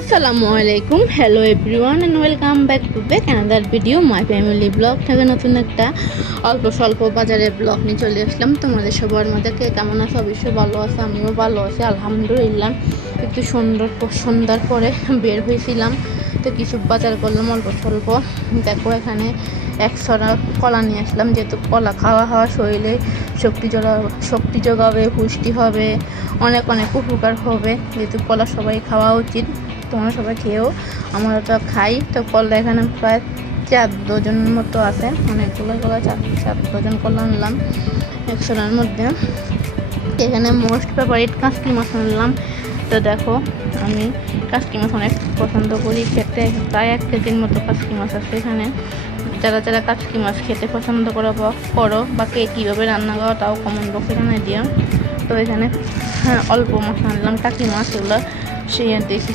আসসালামু আলাইকুম, hello everyone and welcome back to another video my family blog থেকে নতুন একটা অল্প স্বল্প বাজারের ব্লগ নিয়ে চলে আসলাম। তোমাদের সবার মধ্যে কে কেমন আছে? অবশ্যই ভালো আছে, আমিও ভালো আছি আলহামদুলিল্লাহ। একটু সন্ধ্যার পরে বের হয়েছিলাম, তো কিছু বাজার করলাম অল্প স্বল্প। দেখো এখানে একশোটা কলা নিয়ে আসলাম, যেহেতু কলা খাওয়া শরীরে শক্তি যোগাবে, পুষ্টি হবে, অনেক অনেক উপকার হবে। যেহেতু কলা সবাই খাওয়া উচিত, তোমরা সবাই খেয়েও, আমরা তো খাই। তো কলা এখানে প্রায় 4 ডজন মতো আছে, অনেকগুলো কলা, 4 ডজন কলা আনলাম 100টার মধ্যে। এখানে মোস্ট ফেভারিট কাঁচকি মাছ আনলাম। তো দেখো, আমি কাঁচকি মাছ অনেক পছন্দ করি খেতে, প্রায় 1 কেজির মতো কাঁচকি মাছ আছে এখানে। যারা যারা কাঁচকি মাছ খেতে পছন্দ করো বা কে কীভাবে রান্না করো তাও কমেন্ট বক্সে জানিয়ে দিও। তো এখানে অল্প মাছ আনলাম, টাকি মাছ, এগুলো সেই দেশি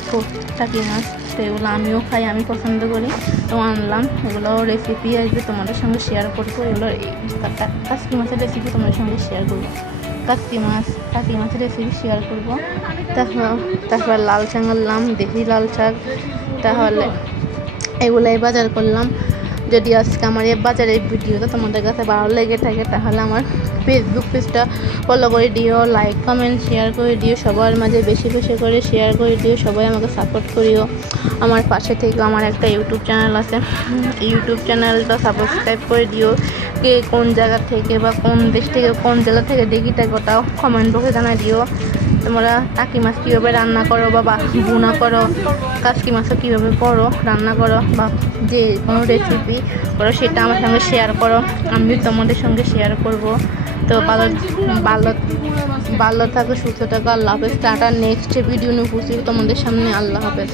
টাকি মাছ, তো এগুলো আমিও খাই, আমি পছন্দ করি, তো আনলাম। এগুলো রেসিপি আসবে তোমাদের সঙ্গে শেয়ার করবো। এগুলো কাঁচকি মাছের রেসিপি তোমাদের সঙ্গে শেয়ার করবো, টাকি মাছের রেসিপি শেয়ার করবো। তারপর লাল শাক আনলাম, দেশি লাল শাক। তাহলে এগুলাই বাজার করলাম। যদি আজকে আমার এই বাজারের ভিডিওটা তোমাদের কাছে ভালো লেগে থাকে তাহলে আমার ফেসবুক পেজটা ফলো করে দিও, লাইক কমেন্ট শেয়ার করে দিও, সবার মাঝে বেশি বেশি করে শেয়ার করে দিও, সবাই আমাকে সাপোর্ট করিও। আমার পাশে থেকে আমার একটা ইউটিউব চ্যানেল আছে, ইউটিউব চ্যানেলটা সাবস্ক্রাইব করে দিও। কে কোন জায়গা থেকে বা কোন দেশ থেকে কোন জেলা থেকে দেখি থাকো তাও কমেন্ট বক্সে জানাই দিও। তোমরা টাকি মাছ কীভাবে রান্না করো বা ভুনা করো, কাচকি মাছও কীভাবে করো রান্না করো, বা যে কোনো রেসিপি করো সেটা আমার সঙ্গে শেয়ার করো, আমি তোমাদের সঙ্গে শেয়ার করব। তো ভালো থাকো, সুস্থ থাকো। আল্লাহ হাফেজ, টাটা। নেক্সট ভিডিও নিয়ে উপস্থিত তোমাদের সামনে। আল্লাহ হাফেজ।